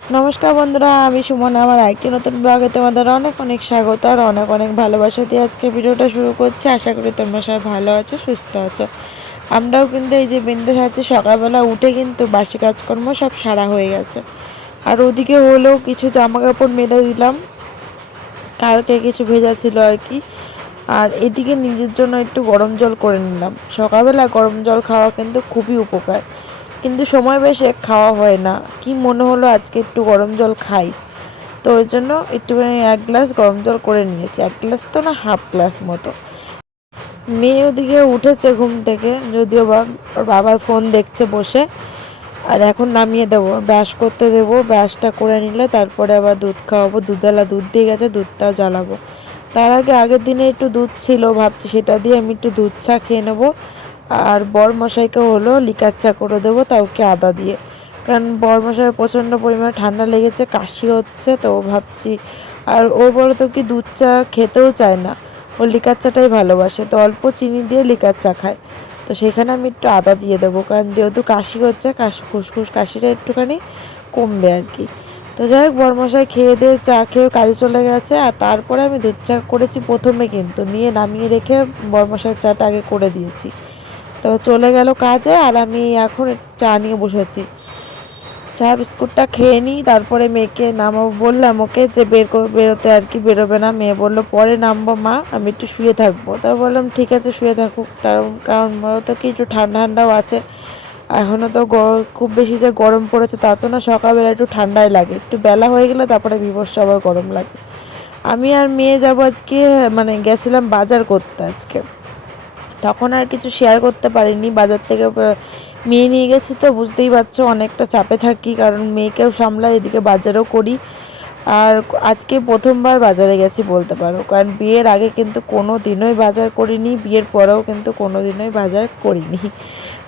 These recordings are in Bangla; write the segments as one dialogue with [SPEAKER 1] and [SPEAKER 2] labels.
[SPEAKER 1] নমস্কার বন্ধুরা, আমি সুমন। আমার একটি নতুন ব্লগে তোমাদের অনেক অনেক স্বাগত আর অনেক অনেক ভালোবাসা দিয়ে আজকে ভিডিওটা শুরু করছি। আশা করি তোমরা সবাই ভালো আছো, সুস্থ আছো। আমরাও কিন্তু এই যে বিন্দু সাথে সকালবেলা উঠে কিন্তু বাসি কাজকর্ম সব সারা হয়ে গেছে। আর ওদিকে হলেও কিছু জামা কাপড় মেলে দিলাম। কালকে কিছু ভেজা ছিল আর কি। আর এদিকে নিজের জন্য একটু গরম জল করে নিলাম। সকালবেলা গরম জল খাওয়া কিন্তু খুবই উপকার। কিন্তু সময় বেশে খাওয়া হয় না। কি মনে হলো আজকে একটু গরম জল খাই? তো ওই জন্য একটুখানি এক গ্লাস গরম জল করে নিয়েছি। এক গ্লাস তো না, হাফ গ্লাস মতো। মেয়ে ওদিকে উঠেছে ঘুম থেকে, যদিও বা ওর বাবার ফোন দেখছে বসে। আর এখন নামিয়ে দেবো ব্যাস করতে দেবো ব্যাসটা করে নিলে তারপরে আবার দুধ খাওয়াবো। দুধওয়ালা দুধ দিয়ে গেছে, দুধটাও জ্বালাবো। তার আগে আগের দিনে একটু দুধ ছিল, ভাবছি সেটা দিয়ে আমি একটু দুধ চা খেয়ে নেব। আর বর মশাইকে হলো লিকার চা করে দেবো তাওকে আদা দিয়ে। কারণ বর মশাই প্রচণ্ড পরিমাণে ঠান্ডা লেগেছে, কাশি হচ্ছে, তো ভাবছি, আর ও বলো তো কি দুধ চা খেতেও চায় না। ও লিকার চাটাই ভালোবাসে, তো অল্প চিনি দিয়ে লিকার চা খায়। তো সেখানে আমি একটু আদা দিয়ে দেবো, কারণ যেহেতু কাশি হচ্ছে, কাশি খুসখুস কাশিটা একটুখানি কমবে আর কি। তো যাই হোক, বরমশাই খেয়ে দিয়ে চা খেয়ে কাজে চলে গেছে, আর তারপরে আমি দুধ চা করেছি প্রথমে কিন্তু, নিয়ে নামিয়ে রেখে বরমশাইয়ের চাটা আগে করে দিয়েছি। তো চলে গেল কাজে আর আমি এখন চা নিয়ে বসেছি। চা বিস্কুটটা খেয়ে নিই, তারপরে মেয়েকে নামাবো। বললাম, ওকে যে বের বেরোতে আর কি বেরোবে না। মেয়ে বলল, পরে নামবো মা, আমি একটু শুয়ে থাকব। তা বললাম, ঠিক আছে, শুয়ে থাকুক। তার কারণ তো কি, একটু ঠান্ডা ঠান্ডাও আছে। এখনও তো খুব বেশি যে গরম পড়েছে তা তো না, সকালবেলা একটু ঠান্ডাই লাগে। একটু বেলা হয়ে গেলে তারপরে বিবর্ষ আবার গরম লাগে। আমি আর মেয়ে যাব আজকে মানে গেছিলাম বাজার করতে আজকে। তখন আর কিছু শেয়ার করতে পারিনি। বাজার থেকে মেয়ে নিয়ে গেছি তো, বুঝতেই পারছ, অনেকটা চাপে থাকি, কারণ মেয়েকেও সামলাই, এদিকে বাজারও করি। আর আজকে প্রথমবার বাজারে গেছি বলতে পারো, কারণ বিয়ের আগে কিন্তু কোনো দিনই বাজার করিনি, বিয়ের পরেও কিন্তু কোনো দিনই বাজার করিনি।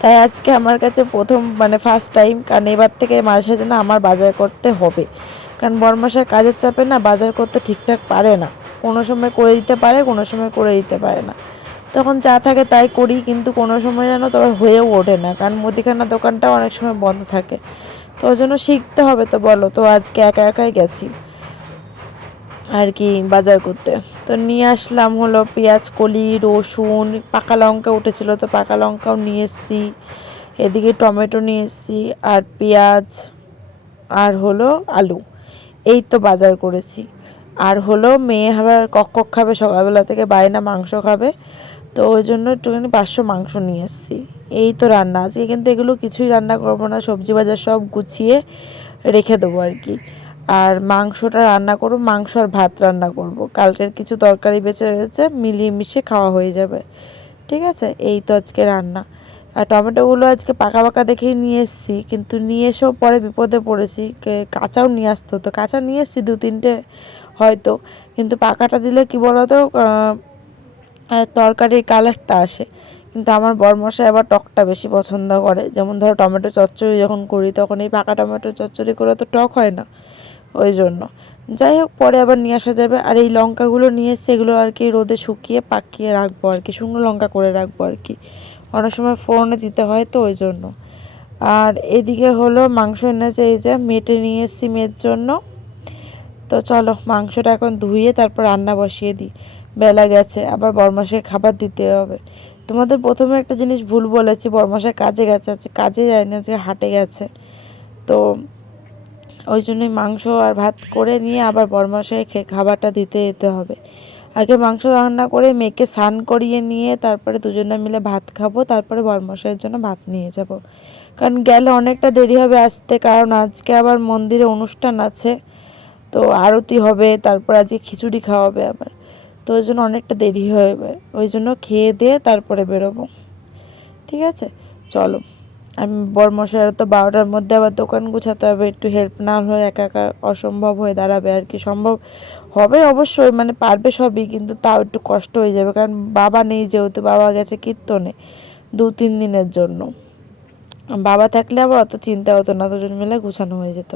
[SPEAKER 1] তাই আজকে আমার কাছে প্রথম মানে ফার্স্ট টাইম কারণ এবার থেকে মাঝে যেন আমার বাজার করতে হবে। কারণ বরমাসার কাজের চাপে না বাজার করতে ঠিকঠাক পারে না। কোনো সময় করে দিতে পারে, কোনো সময় করে দিতে পারে না। তখন যা থাকে তাই করি, কিন্তু কোনো সময় যেন তবে হয়েও ওঠে না, কারণ মুদিখানা দোকানটাও অনেক সময় বন্ধ থাকে। তো ওই জন্য শিখতে হবে তো বলো, তো আজকে একা একাই গেছি আর কি বাজার করতে। তো নিয়ে আসলাম হলো পেঁয়াজ, কলি, রসুন, পাকা লঙ্কা উঠেছিল তো পাকা লঙ্কাও নিয়ে এসেছি। এদিকে টমেটো নিয়ে এসেছি আর পেঁয়াজ আর হলো আলু, এই তো বাজার করেছি। আর হলো মেয়ে আবার কক কক খাবে সকালবেলা থেকে, বায়না মাংস খাবে। তো ওই জন্য একটুখানি পাঁচশো মাংস নিয়ে এসেছি। এই তো রান্না, আজকে কিন্তু এগুলো কিছুই রান্না করব না, সবজি বাজার সব গুছিয়ে রেখে দেবো আর কি। আর মাংসটা রান্না করব, মাংস আর ভাত রান্না করব। কালকের কিছু তরকারি বেঁচে রয়েছে, মিলিয়ে মিশিয়ে খাওয়া হয়ে যাবে। ঠিক আছে? এই তো আজকে রান্না। আর টমেটোগুলো আজকে পাকা পাকা দেখেই নিয়ে এসেছি, কিন্তু নিয়ে এসেও পরে বিপদে পড়েছি। কাঁচাও নিয়ে আসতো তো কাঁচা নিয়ে এসেছি দু তিনটে হয়তো, কিন্তু পাকাটা দিলে কি বলতো তরকারির কালারটা আসে। কিন্তু আমার বরমশাই আবার টকটা বেশি পছন্দ করে। যেমন ধরো টমেটো চচ্চড়ি যখন করি, তখন এই পাকা টমেটো চচ্চড়ি করে তো টক হয় না ওই জন্য। যাই হোক, পরে আবার নিয়ে আসা যাবে। আর এই লঙ্কাগুলো নিয়ে এসছে এগুলো আর কি রোদে শুকিয়ে পাকিয়ে রাখব আর কি, শুকনো লঙ্কা করে রাখব আর কি। অনেক সময় ফোড়নে দিতে হয় তো ওই জন্য। আর এদিকে হলো মাংস এনেছে এই যে মেটে নিয়ে এসেছি মেয়ের জন্য। তো চলো মাংসটা এখন ধুয়ে তারপর রান্না বসিয়ে দিই। বেলা গেছে, আবার বরমাসে খাবার দিতে হবে। তোমাদের প্রথমে একটা জিনিস ভুল বলেছি বরমাসে কাজে গেছে আছে কাজে যায় না যে হাটে গেছে। তো ওই জন্যই মাংস আর ভাত করে নিয়ে আবার বরমাসায় খেয়ে খাবারটা দিতে যেতে হবে। আগে মাংস রান্না করে মেয়েকে স্নান করিয়ে নিয়ে তারপরে দুজনে মিলে ভাত খাব, তারপরে বরমশাইয়ের জন্য ভাত নিয়ে যাব। কারণ গেলে অনেকটা দেরি হবে আসতে, কারণ আজকে আবার মন্দিরে অনুষ্ঠান আছে, তো আরতি হবে, তারপর আজকে খিচুড়ি খাওয়াবে আবার। তো ওই জন্য অনেকটা দেরি হবে ওই জন্য খেয়ে দিয়ে তারপরে বেরোবো। ঠিক আছে? চলো। আমি বরমশাইয়ের তো বারোটার মধ্যে আবার দোকান গুছাতে হবে, একটু হেল্প না হলে একা একা অসম্ভব হয়ে দাঁড়াবে আর কি। সম্ভব হবে অবশ্যই মানে পারবে সবই, কিন্তু তাও একটু কষ্ট হয়ে যাবে, কারণ বাবা নেই যেহেতু, বাবা গেছে কীর্তনে দু, তিন দিনের জন্য। বাবা থাকলে আবার অত চিন্তা হতো না, দুজন মিলে গুছানো হয়ে যেত।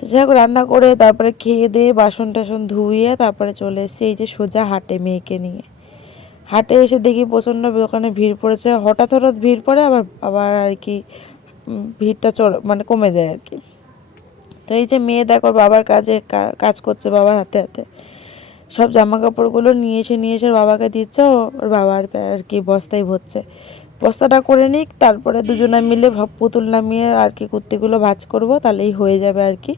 [SPEAKER 1] তো যাই হোক, রান্না করে তারপরে খেয়ে দিয়ে বাসন টাসন ধুয়ে তারপরে চলে এসেছি এই যে সোজা হাটে মেয়েকে নিয়ে। হাটে এসে দেখি প্রচণ্ড দোকানে ভিড় পড়েছে। হঠাৎ হঠাৎ ভিড় পড়ে, আবার আবার আর কি ভিড়টা চল মানে কমে যায় আর কি। তো এই যে মেয়ে দেখো, বাবার কাজে কাজ করছে বাবার হাতে হাতে। সব জামা কাপড়গুলো নিয়ে এসে নিয়ে এসে বাবাকে দিচ্ছে ওর বাবার আর কি বস্তায় ভরছে। বস্তাটা করে নিক, তারপরে দুজনে মিলে পুতুল নামিয়ে আর কি কুর্তিগুলো ভাজ করব, তাহলেই হয়ে যাবে আর কি।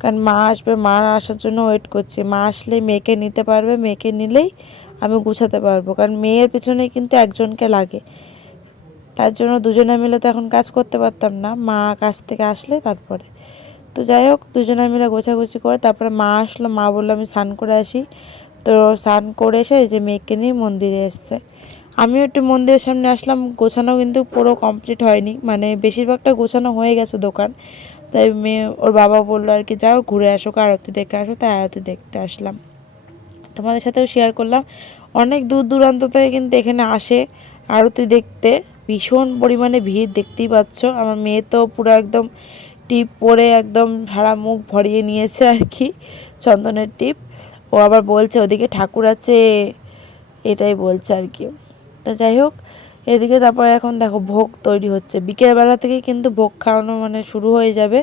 [SPEAKER 1] কারণ মা আসবে, মা আসার জন্য ওয়েট করছি। মা আসলে মেয়েকে নিতে পারবে, মেয়েকে নিলেই আমি গুছাতে পারব। কারণ মেয়ের পিছনে কিন্তু একজনকে লাগে। তার জন্য দুজনে মিলে তো এখন কাজ করতে পারতাম না। মা কাজ থেকে আসলে তারপরে। তো যাই হোক, দুজনে মিলে গোছাগুছি করে তারপরে মা আসলো। মা বলল, আমি স্নান করে আসি। তো স্নান করে এসে যে মেয়েকে নিয়ে মন্দিরে এসছে। আমিও একটু মন্দিরের সামনে আসলাম, গোছানো কিন্তু পুরো কমপ্লিট হয়নি। মানে বেশিরভাগটা গোছানো হয়ে গেছে দোকান। তাই মেয়ে, ওর বাবা বলল আর কি, যাও ঘুরে আসো আরতি দেখে আসো তাই আরতি দেখতে আসলাম। তোমাদের সাথেও শেয়ার করলাম। অনেক দূর দূরান্ত থেকে কিন্তু এখানে আসে আরতি দেখতে। ভীষণ পরিমাণে ভিড় দেখতেই পাচ্ছ। আমার মেয়ে তো পুরো একদম টিপ পরে একদম সারা মুখ ভরিয়ে নিয়েছে আর কি, চন্দনের টিপ। ও আবার বলছে, ওদিকে ঠাকুর আছে। এটাই বলছে আর কি। তা যাই হোক, এদিকে তারপরে এখন দেখো ভোগ তৈরি হচ্ছে। বিকেলবেলা থেকে কিন্তু ভোগ খাওয়ানো মানে শুরু হয়ে যাবে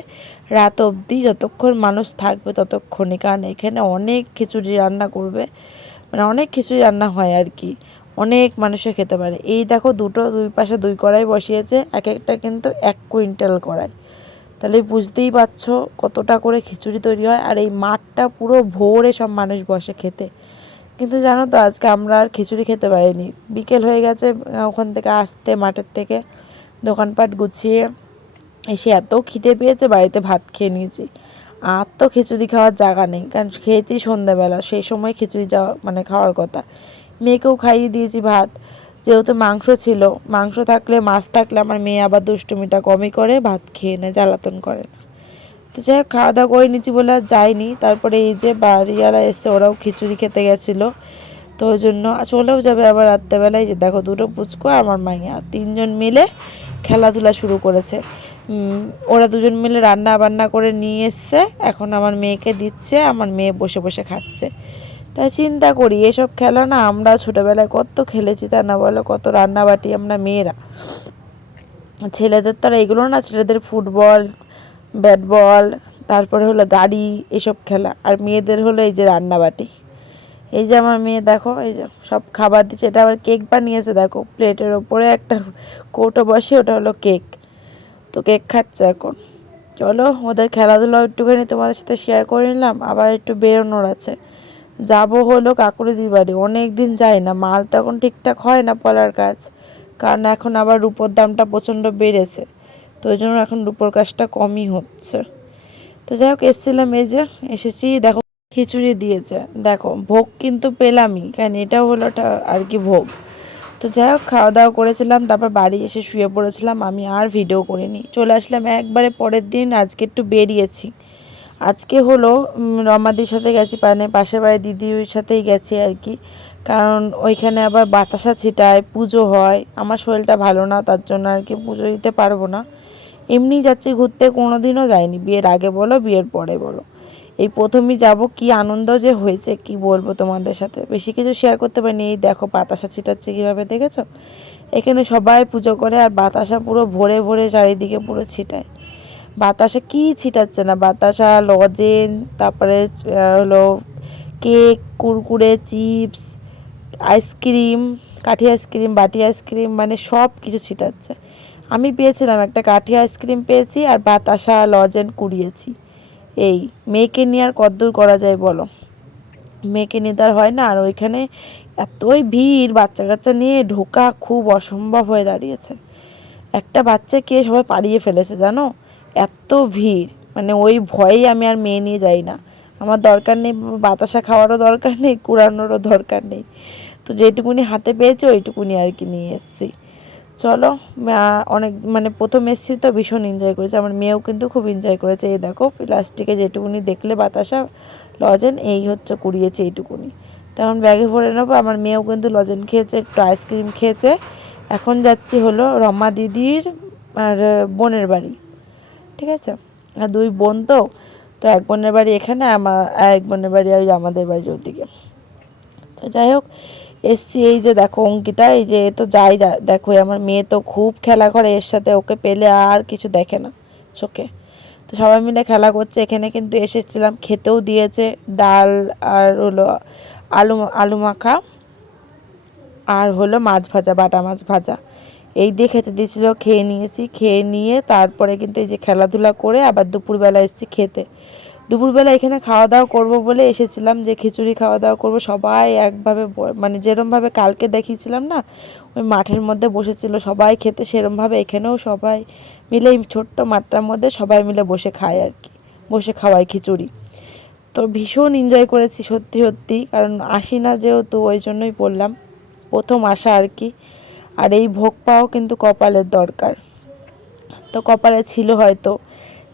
[SPEAKER 1] রাত অবধি। যতক্ষণ মানুষ থাকবে ততক্ষণই কারণ এখানে অনেক খিচুড়ি রান্না করবে। মানে অনেক খিচুড়ি রান্না হয় আর কি। অনেক মানুষে খেতে পারে। এই দেখো দুটো দুই পাশে দুই কড়াই বসিয়েছে, এক একটা কিন্তু এক কুইন্টাল কড়াই। তাহলে বুঝতেই পারছ কতটা করে খিচুড়ি তৈরি হয়। আর এই মাঠটা পুরো ভোরে সব মানুষ বসে খেতে। কিন্তু জানো তো, আজকে আমরা আর খিচুড়ি খেতে পারিনি। বিকেল হয়ে গেছে ওখান থেকে আসতে, মাঠের থেকে দোকানপাট গুছিয়ে এসে এত খিদে পেয়েছে, বাড়িতে ভাত খেয়ে নিয়েছি। আর তো খিচুড়ি খাওয়ার জায়গা নেই, কারণ খেয়েছি সন্ধ্যাবেলা সেই সময় খিচুড়ি যাওয়া মানে খাওয়ার কথা। মেয়েকেও খাইয়ে দিয়েছি ভাত, যেহেতু মাংস ছিল। মাংস থাকলে, মাছ থাকলে আমার মেয়ে আবার দুষ্টুমিটা কমই করে, ভাত খেয়ে নেয়, জ্বালাতন করে না। তো যাই হোক, খাওয়া দাওয়া করে নিচ্ছি বলে আর তারপরে এই যে বাড়িওয়ালা এসছে, ওরাও খিচুড়ি খেতে গেছিল। তো ওই জন্য চলেও যাবে আবার রাত্রেবেলায়। যে দেখো, দুটো পুচকো, আমার মাইয়া। তিনজন মিলে খেলাধুলা শুরু করেছে। ওরা দুজন মিলে রান্না বান্না করে নিয়ে এসছে। এখন আমার মেয়েকে দিচ্ছে, আমার মেয়ে বসে বসে খাচ্ছে। তাই চিন্তা করি, এসব খেলা না আমরা ছোটোবেলায় কত খেলেছি তা না বলো, কত রান্নাবাটি আমরা মেয়েরা। ছেলেদের তো আর এগুলো না, ছেলেদের ফুটবল ব্যাট বল, তারপরে হলো গাড়ি, এসব খেলা। আর মেয়েদের হলো এই যে রান্নাবাটি। এই যে আমার মেয়ে, দেখো, এই যে সব খাবার দিচ্ছে। এটা আবার কেক বানিয়েছে, দেখো। প্লেটের ওপরে একটা কৌটো বসে, ওটা হলো কেক। তো কেক খাচ্ছে এখন। চলো, ওদের খেলাধুলো একটুখানি তোমাদের সাথে শেয়ার করে নিলাম। আবার একটু বেরোনোর আছে। যাব হলো কাকুরিদির বাড়ি। অনেক দিন যাই না। মাল তখন ঠিকঠাক হয় না পলার কাজ। কারণ এখন আবার রূপোর দামটা প্রচণ্ড বেড়েছে। তো ওই জন্য এখন রূপোর কাজটা কমই হচ্ছে। তো যাই হোক, এসেছিলাম এই যে, এসেছি, দেখো খিচুড়ি দিয়েছে। দেখো, ভোগ কিন্তু পেলামই, কারণ এটাও হলো আর কি ভোগ। তো যাই হোক, খাওয়া দাওয়া করেছিলাম, তারপর বাড়ি এসে শুয়ে পড়েছিলাম, আমি আর ভিডিও করিনি। চলে আসলাম একবারে পরের দিন, আজকে একটু বেরিয়েছি। আজকে হলো রমাদির সাথে গেছি মানে পাশের বাড়ির দিদির সাথেই গেছি আর কি। কারণ ওইখানে আবার বাতাসা ছিটায়, পুজো হয়। আমার শরীরটা ভালো না, তার জন্য আর কি পুজো দিতে পারব না। এমনি যাচ্ছি ঘুরতে কোনো দিনও যাইনি। বিয়ের আগে বলো, বিয়ের পরে বলো। এই প্রথমই যাব, কি আনন্দ যে হয়েছে, কি বলব তোমাদের সাথে? বেশি কিছু শেয়ার করতে পারিনি। এই দেখো, বাতাসা ছিটাচ্ছে কীভাবে, দেখেছ? এখানে সবাই পুজো করে আর বাতাসা পুরো ভরে ভরে চারিদিকে পুরো ছিটায়। বাতাসা কি ছিটাচ্ছে না? বাতাসা লজেন তারপরে হলো cake Kurkure chips ice cream, কাঠি আইসক্রিম, বাটি আইসক্রিম মানে সব কিছু ছিটাচ্ছে। আমি পেয়েছিলাম একটা কাঠি আইসক্রিম পেয়েছি আর বাতাসা লজেন কুড়িয়েছি। এই, মেয়েকে নিয়ে আর কদ্দূর করা যায় বলো? মেয়েকে নিতে আর হয় না, আর ওইখানে এতই ভিড়, বাচ্চা কাচ্চা নিয়ে ঢোকা খুব অসম্ভব হয়ে দাঁড়িয়েছে। একটা বাচ্চাকে সবাই পাড়িয়ে ফেলেছে, জানো? এত ভিড় মানে ওই ভয়েই আমি আর মেয়ে নিয়ে যাই না। আমার দরকার নেই বাতাসা খাওয়ারও দরকার নেই, কুড়ানোরও দরকার নেই। তো যেটুকুনি হাতে পেয়েছি, ওইটুকুনি আর কি নিয়ে এসেছি। চলো অনেক মানে প্রথম এসেছি তো ভীষণ এনজয় করেছে। আমার মেয়েও কিন্তু খুব এনজয় করেছে। এই দেখো প্লাস্টিকে যেটুকুনি দেখলে বাতাসা, লজেন, এই হচ্ছে কুড়িয়েছে এইটুকুনি। তখন ব্যাগে ভরে নেব। আমার মেয়েও কিন্তু লজেন খেয়েছে, একটু আইসক্রিম খেয়েছে। এখন যাচ্ছি হলো রমা দিদির আর বোনের বাড়ি। ঠিক আছে? আর দুই বোন তো তো এক বোনের বাড়ি এখানে আমার এক বোনের বাড়ি ওই আমাদের বাড়ির ওদিকে। তো যাই হোক এসছি, এই যে দেখো অঙ্কিতা, এই যে তো যাই দেখো আমার মেয়ে তো খুব খেলা করে, এর সাথে ওকে পেলে আর কিছু দেখে না, চোখে। তো সবাই মিলে খেলা করছে, এখানে কিন্তু এসেছিলাম, খেতেও দিয়েছে ডাল আর হলো আলু আলু মাখা আর হলো মাছ ভাজা, বাটা মাছ ভাজা। এই দিয়ে খেতে দিয়েছিল, খেয়ে নিয়েছি, খেয়ে নিয়ে তারপরে কিন্তু এই যে খেলাধুলা করে আবার দুপুরবেলা এসেছি খেতে। দুপুরবেলা এখানে খাওয়া দাওয়া করব বলে এসেছিলাম যে খিচুড়ি খাওয়া দাওয়া করব। সবাই একভাবে মানে যেরমভাবে কালকে দেখিয়েছিলাম না, ওই মাঠের মধ্যে বসেছিল, সবাই খেতে সেরমভাবে এখানেও সবাই মিলে ছোট্ট মাঠটার মধ্যে সবাই মিলে বসে খায় আর কি, বসে খাওয়াই খিচুড়ি। তো ভীষণ এনজয় করেছি, সত্যি সত্যি, কারণ আসি না যেহেতু, ওই জন্যই বললাম, প্রথম আসা আর কি, আর এই ভোগ পাওয়াও কিন্তু কপালের দরকার। তো কপালে ছিল হয়তো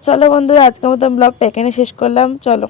[SPEAKER 1] চলো বন্ধু আজকের মতন ব্লগটা এখানে শেষ করলাম। চলো।